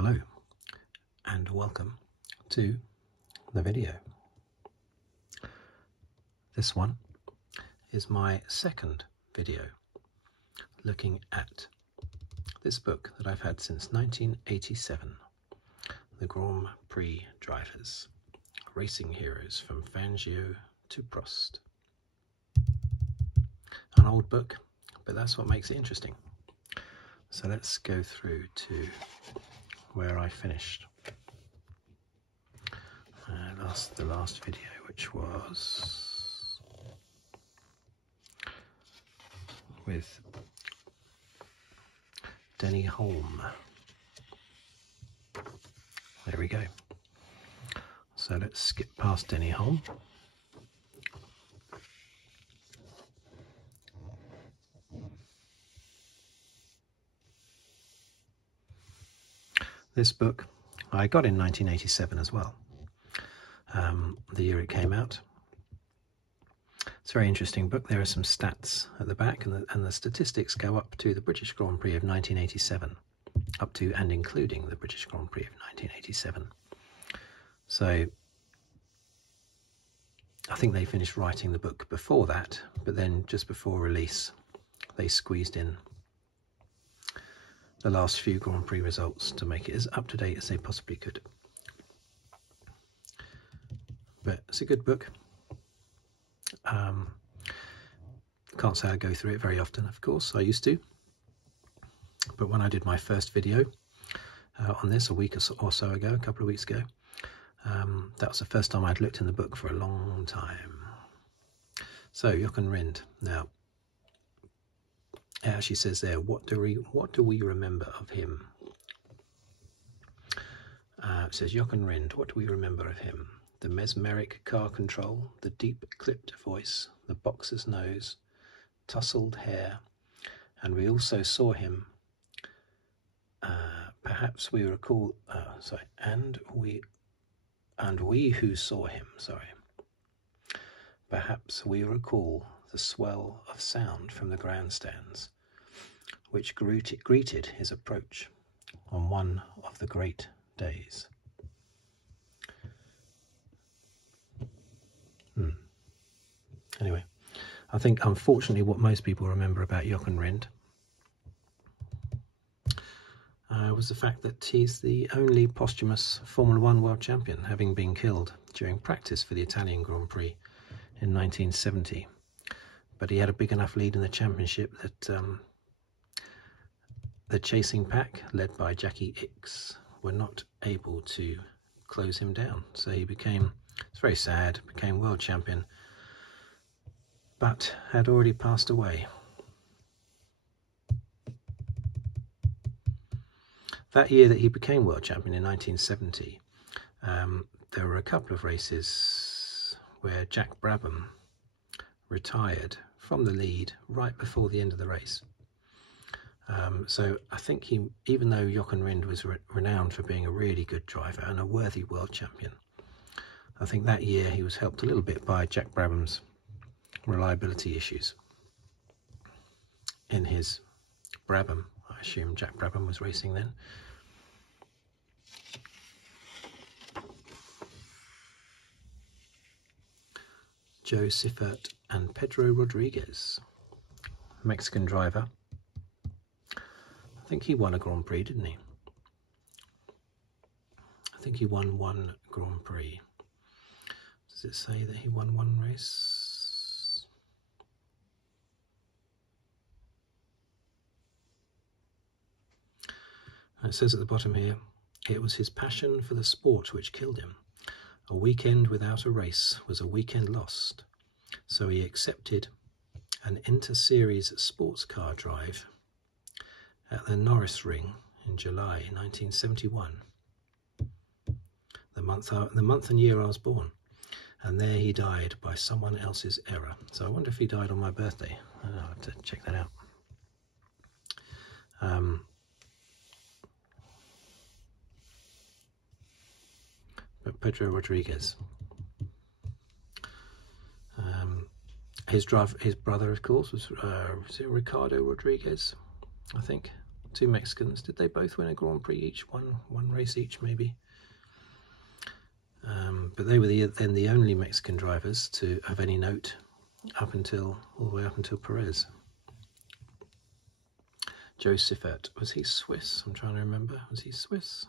Hello and welcome to the video. This one is my second video looking at this book that I've had since 1987, the Grand Prix Drivers, Racing Heroes from Fangio to Prost. An old book, but that's what makes it interesting. So let's go through to where I finished the last video, which was with Denny Hulme. There we go. So let's skip past Denny Hulme. This book I got in 1987 as well, the year it came out. It's a very interesting book. There are some stats at the back, and the statistics go up to the British Grand Prix of 1987, up to and including the British Grand Prix of 1987. So I think they finished writing the book before that, but then just before release they squeezed in the last few Grand Prix results to make it as up to date as they possibly could. But it's a good book. Can't say I go through it very often, of course. I used to, but when I did my first video on this a week or so ago, a couple of weeks ago, that was the first time I'd looked in the book for a long time. So Jochen Rindt. Now it actually says there, what do we remember of him? It says Jochen Rindt, what do we remember of him? The mesmeric car control, the deep clipped voice, the boxer's nose, tousled hair, and we also saw him, perhaps we recall, and we who saw him, perhaps we recall the swell of sound from the grandstands, which greeted his approach on one of the great days. Anyway, I think unfortunately what most people remember about Jochen Rindt was the fact that he's the only posthumous Formula One world champion, having been killed during practice for the Italian Grand Prix in 1970. But he had a big enough lead in the championship that the chasing pack, led by Jackie Ickx, were not able to close him down. So he became, it's very sad, became world champion, but had already passed away. That year that he became world champion in 1970, there were a couple of races where Jack Brabham retired from the lead right before the end of the race. So I think he, even though Jochen Rindt was renowned for being a really good driver and a worthy world champion, I think that year he was helped a little bit by Jack Brabham's reliability issues in his Brabham. I assume Jack Brabham was racing then. Joe Siffert and Pedro Rodriguez, Mexican driver. I think he won a Grand Prix, didn't he? I think he won one Grand Prix. Does it say that he won one race? And it says at the bottom here, it was his passion for the sport which killed him. A weekend without a race was a weekend lost. So he accepted an inter-series sports car drive at the Norris Ring in July 1971, the month and year I was born, and there he died by someone else's error. So I wonder if he died on my birthday. I'll have to check that out. But Pedro Rodriguez, his brother, of course, was it Ricardo Rodriguez, I think. two Mexicans. Did they both win a Grand Prix each? One race each, maybe. But they were then the only Mexican drivers to have any note all the way up until Perez. Joe Siffert, was he Swiss? I'm trying to remember. Was he Swiss?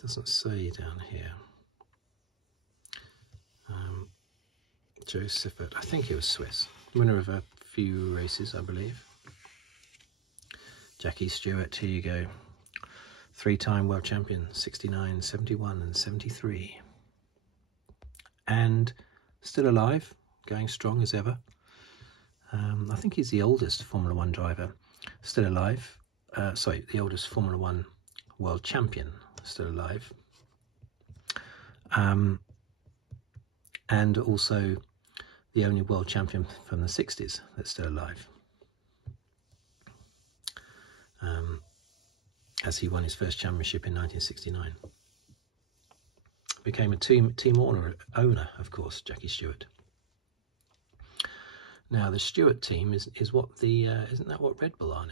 Doesn't say down here. Joe Siffert, I think he was Swiss. Winner of a few races, I believe. Jackie Stewart, here you go. 3-time world champion, 69, 71 and 73. And still alive, going strong as ever. I think he's the oldest Formula One driver still alive. Sorry, the oldest Formula One world champion still alive. And also the only world champion from the 60s that's still alive. As he won his first championship in 1969. Became a team owner, of course, Jackie Stewart. Now the Stewart team is what the isn't that what Red Bull are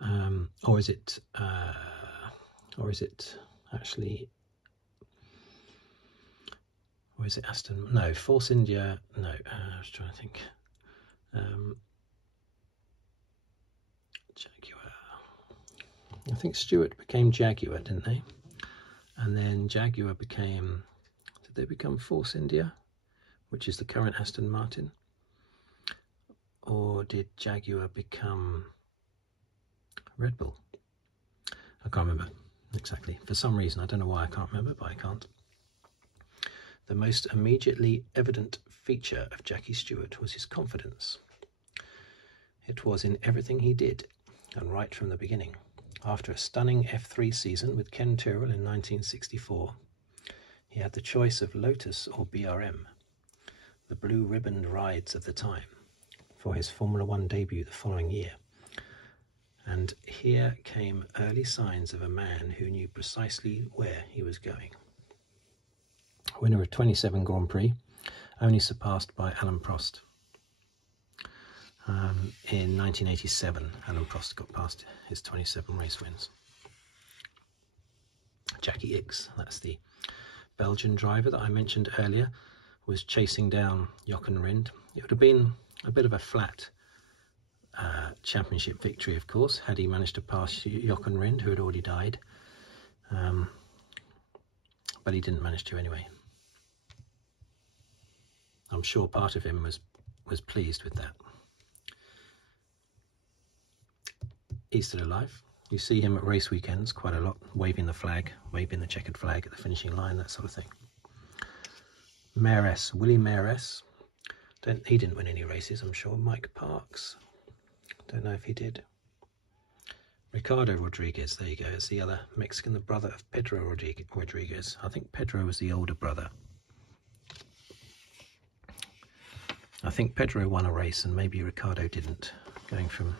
now? Or is it actually? Or is it Aston? No, Force India. No, I was trying to think. Jaguar. I think Stewart became Jaguar, didn't they? And then Jaguar became. Did they become Force India, which is the current Aston Martin? Or did Jaguar become Red Bull? I can't remember exactly. For some reason, I don't know why I can't remember, but I can't. The most immediately evident feature of Jackie Stewart was his confidence. It was in everything he did, and right from the beginning. After a stunning F3 season with Ken Tyrrell in 1964, he had the choice of Lotus or BRM, the blue-ribboned rides of the time, for his Formula One debut the following year. And here came early signs of a man who knew precisely where he was going. Winner of 27 Grand Prix, only surpassed by Alain Prost. In 1987, Alain Prost got past his 27 race wins. Jackie Ickx, that's the Belgian driver that I mentioned earlier, was chasing down Jochen Rindt. It would have been a bit of a flat championship victory, of course, had he managed to pass Jochen Rindt, who had already died. But he didn't manage to anyway. I'm sure part of him was pleased with that. He's still alive. You see him at race weekends quite a lot, waving the flag, waving the checkered flag at the finishing line, that sort of thing. Mares, Willie Mares. He didn't win any races, I'm sure. Mike Parks. Don't know if he did. Ricardo Rodriguez, there you go. It's the other Mexican, the brother of Pedro Rodriguez. I think Pedro was the older brother. I think Pedro won a race and maybe Ricardo didn't, going from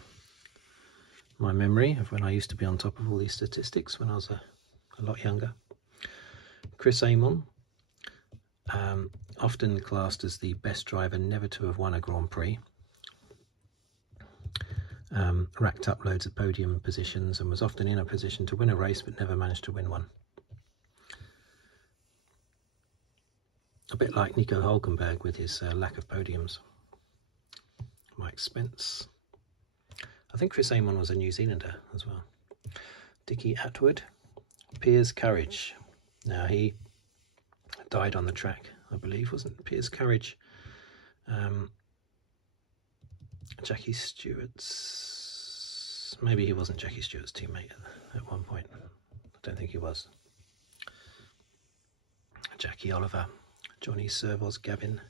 my memory of when I used to be on top of all these statistics when I was a lot younger. Chris Amon, often classed as the best driver never to have won a Grand Prix. Racked up loads of podium positions and was often in a position to win a race but never managed to win one. A bit like Nico Hülkenberg with his lack of podiums. Mike Spence. I think Chris Amon was a New Zealander as well. Dickie Atwood. Piers Courage. Now he died on the track, I believe, wasn't Piers Courage? Jackie Stewart's... Maybe he wasn't Jackie Stewart's teammate at one point. I don't think he was. Jackie Oliver. Johnny Servoz Gavin.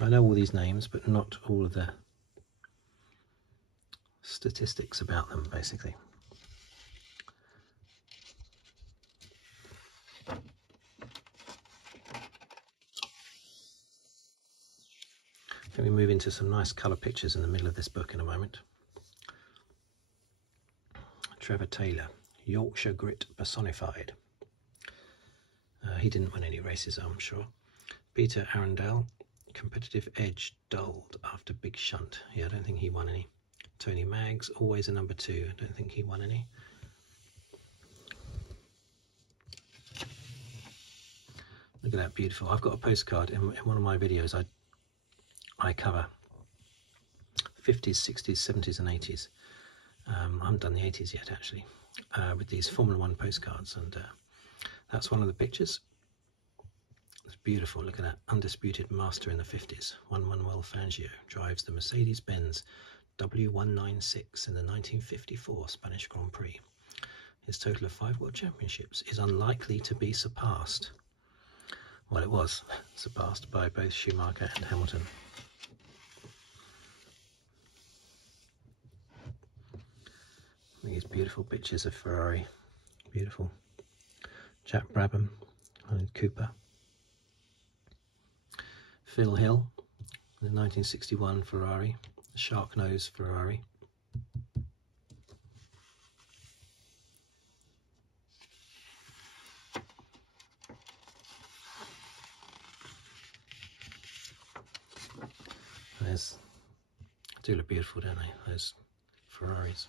I know all these names, but not all of the statistics about them, basically. Let me move into some nice colour pictures in the middle of this book in a moment. Trevor Taylor, Yorkshire Grit personified. He didn't win any races, I'm sure. Peter Arundel, competitive edge dulled after big shunt. Yeah, I don't think he won any. Tony Maggs, always a number 2. I don't think he won any. Look at that, beautiful. I've got a postcard in one of my videos. I cover 50s, 60s, 70s and 80s. I haven't done the 80s yet, actually, with these Formula 1 postcards, and that's one of the pictures. It's beautiful. Look at that. Undisputed master in the 50s. Juan Manuel Fangio drives the Mercedes-Benz W196 in the 1954 Spanish Grand Prix. His total of 5 World Championships is unlikely to be surpassed. Well, it was surpassed by both Schumacher and Hamilton. These beautiful pictures of Ferrari. Beautiful. Jack Brabham and Cooper. Phil Hill, the 1961 Ferrari, the shark nose Ferrari. There's, do look beautiful, don't they, those Ferraris.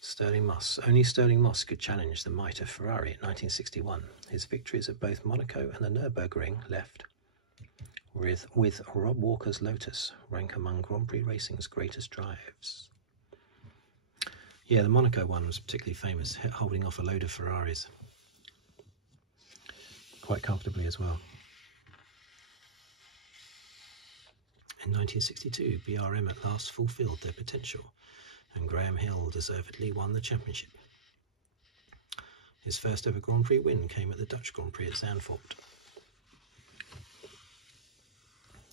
Stirling Moss. Only Stirling Moss could challenge the might of Ferrari in 1961. His victories at both Monaco and the Nürburgring left, with Rob Walker's Lotus, rank among Grand Prix racing's greatest drives. Yeah, the Monaco one was particularly famous, holding off a load of Ferraris. Quite comfortably as well. In 1962, BRM at last fulfilled their potential, and Graham Hill deservedly won the championship. His first ever Grand Prix win came at the Dutch Grand Prix at Zandvoort.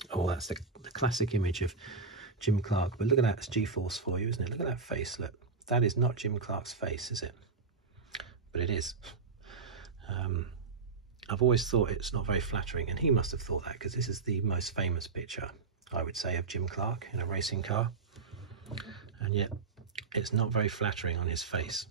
Oh, that's the classic image of Jim Clark. But look at that, it's G-force for you, isn't it? Look at that face, look. That is not Jim Clark's face, is it? But it is. I've always thought it's not very flattering, and he must have thought that, because this is the most famous picture, I would say, of Jim Clark in a racing car. And yet, it's not very flattering on his face.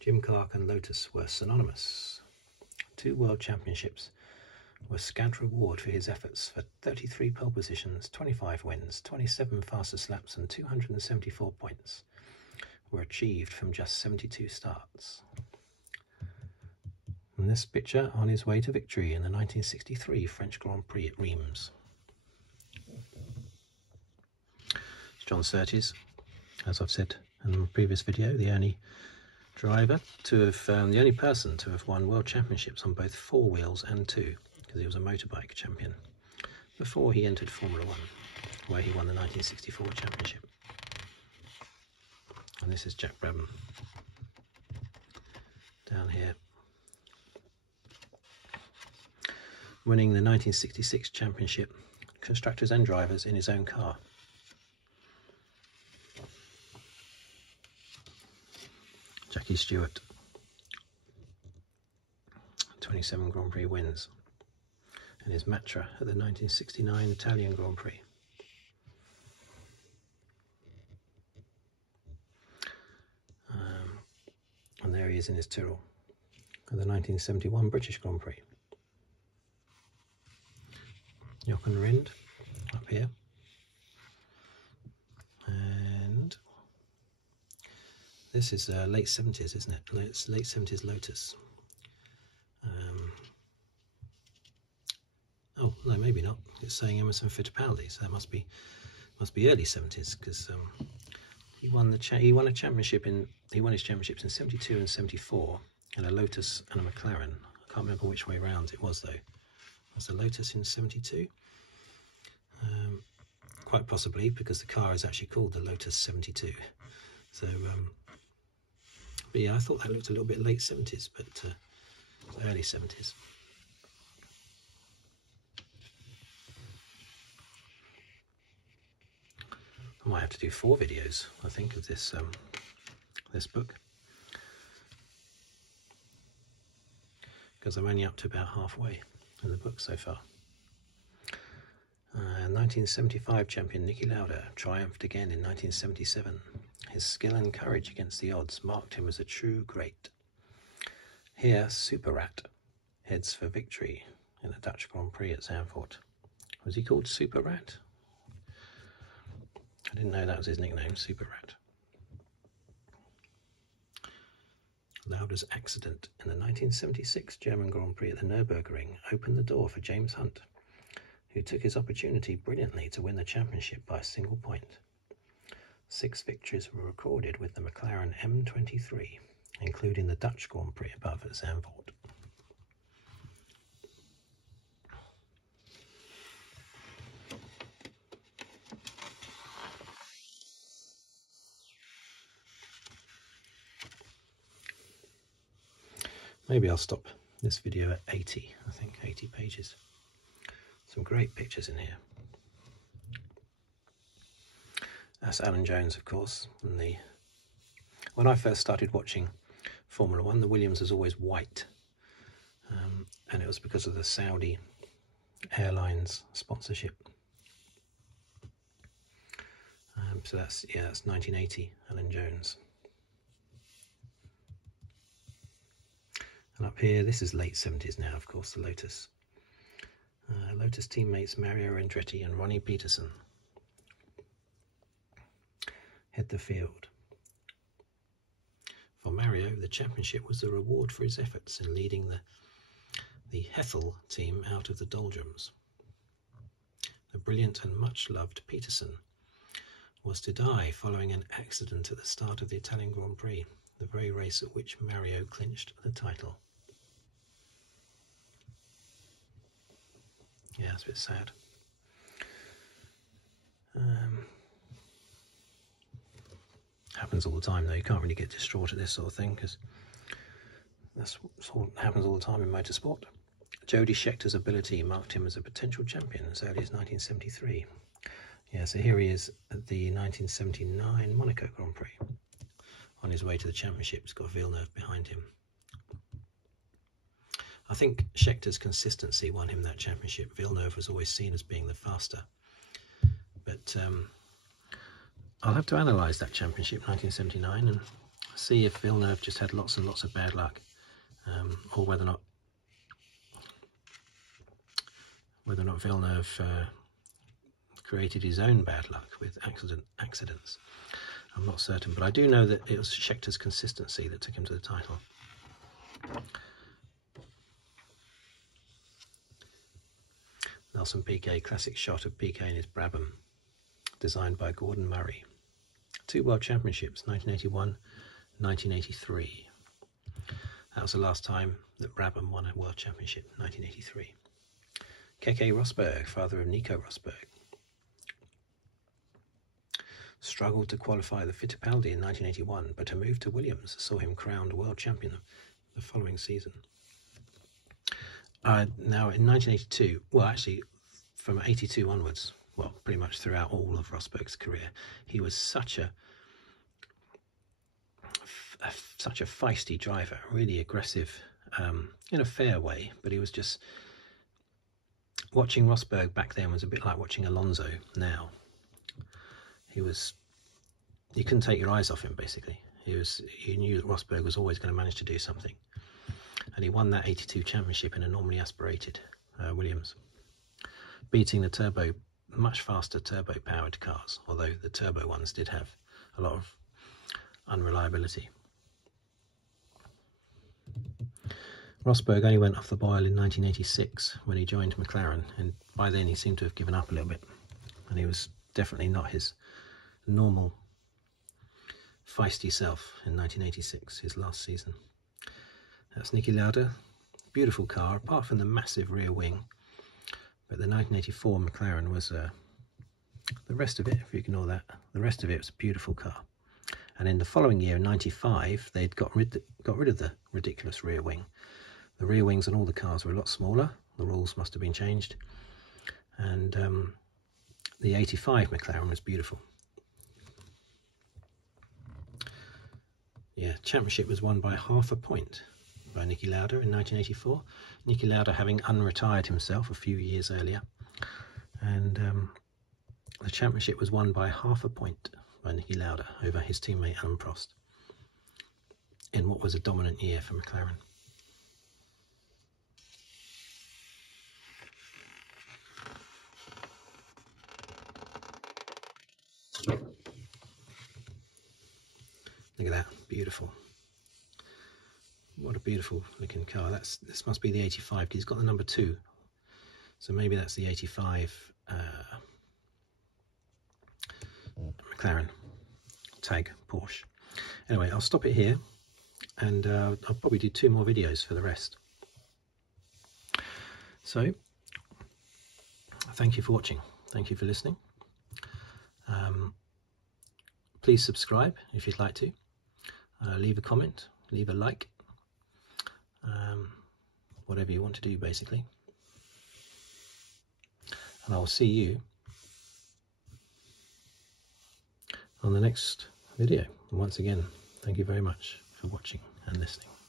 Jim Clark and Lotus were synonymous. 2 world championships were scant reward for his efforts, for 33 pole positions, 25 wins, 27 fastest laps and 274 points were achieved from just 72 starts. And this picture on his way to victory in the 1963 French Grand Prix at Reims. It's John Surtees, as I've said in the previous video, the only driver to have, the only person to have won world championships on both 4 wheels and 2, because he was a motorbike champion before he entered Formula 1, where he won the 1964 championship. And this is Jack Brabham down here, winning the 1966 championship, constructors and drivers, in his own car. Jackie Stewart, 27 Grand Prix wins, and his Matra at the 1969 Italian Grand Prix. And there he is in his Tyrrell at the 1971 British Grand Prix. Jochen Rindt up here, and this is late 70s, isn't it? It's late 70s Lotus. Oh no, maybe not. It's saying Emerson Fittipaldi, so that must be early 70s, because he won his championships in 72 and 74, and a Lotus and a McLaren. I can't remember which way round it was though. Was the Lotus in 72? Quite possibly, because the car is actually called the Lotus 72. So, but yeah, I thought that looked a little bit late 70s, but early 70s. I might have to do 4 videos, I think, of this this book, because I'm only up to about halfway in the book so far. 1975 champion Niki Lauda triumphed again in 1977. His skill and courage against the odds marked him as a true great. Here, Super Rat heads for victory in the Dutch Grand Prix at Zandvoort. Was he called Super Rat? I didn't know that was his nickname, Super Rat. Lauda's accident in the 1976 German Grand Prix at the Nürburgring opened the door for James Hunt, who took his opportunity brilliantly to win the championship by a single point. 6 victories were recorded with the McLaren M23, including the Dutch Grand Prix above at Zandvoort. Maybe I'll stop this video at 80, I think 80 pages. Some great pictures in here. That's Alan Jones, of course. And when I first started watching Formula One, the Williams was always white. And it was because of the Saudi Airlines sponsorship. So that's 1980, Alan Jones. And up here, this is late 70s now, of course, the Lotus. Lotus teammates Mario Andretti and Ronnie Peterson head the field. For Mario, the championship was a reward for his efforts in leading the Hethel team out of the doldrums. The brilliant and much-loved Peterson was to die following an accident at the start of the Italian Grand Prix, the very race at which Mario clinched the title. Yeah, it's a bit sad. Happens all the time though. You can't really get distraught at this sort of thing because that's what happens all the time in motorsport. Jody Schechter's ability marked him as a potential champion as early as 1973. Yeah, so here he is at the 1979 Monaco Grand Prix. On his way to the championship, he's got Villeneuve behind him. I think Schechter's consistency won him that championship. Villeneuve was always seen as being the faster. But I'll have to analyse that championship, 1979, and see if Villeneuve just had lots and lots of bad luck, or whether or not Villeneuve created his own bad luck with accidents. I'm not certain, but I do know that it was Schechter's consistency that took him to the title. Nelson Piquet, classic shot of Piquet in his Brabham, designed by Gordon Murray. 2 World Championships, 1981, 1983. That was the last time that Brabham won a World Championship, 1983. Keke Rosberg, father of Nico Rosberg, struggled to qualify the Fittipaldi in 1981, but a move to Williams saw him crowned world champion the following season. Now in 1982, well actually from 82 onwards, well pretty much throughout all of Rosberg's career, he was such a feisty driver, really aggressive in a fair way, but he was just, watching Rosberg back then was a bit like watching Alonso now. You couldn't take your eyes off him basically. You knew that Rosberg was always going to manage to do something. And he won that 82 championship in a normally aspirated Williams, beating the much faster turbo-powered cars, although the turbo ones did have a lot of unreliability. Rosberg only went off the boil in 1986 when he joined McLaren, and by then he seemed to have given up a little bit, and he was definitely not his normal feisty self in 1986, his last season. That's Niki Lauda. Beautiful car, apart from the massive rear wing. But the 1984 McLaren was, the rest of it, if you ignore that, the rest of it was a beautiful car. And in the following year, in 95, they'd got rid of the ridiculous rear wing. The rear wings on all the cars were a lot smaller. The rules must have been changed. And the 85 McLaren was beautiful. Yeah, championship was won by half a point by Niki Lauda in 1984. Niki Lauda having unretired himself a few years earlier. and the championship was won by half a point by Niki Lauda over his teammate Alan Prost in what was a dominant year for McLaren. Look at that, beautiful. What a beautiful looking car. This must be the 85 because he's got the number 2. So maybe that's the 85 McLaren tag Porsche. Anyway, I'll stop it here, and I'll probably do 2 more videos for the rest. So, thank you for watching. Thank you for listening. Please subscribe if you'd like to. Leave a comment, leave a like, whatever you want to do basically. And I'll see you on the next video. And once again, thank you very much for watching and listening.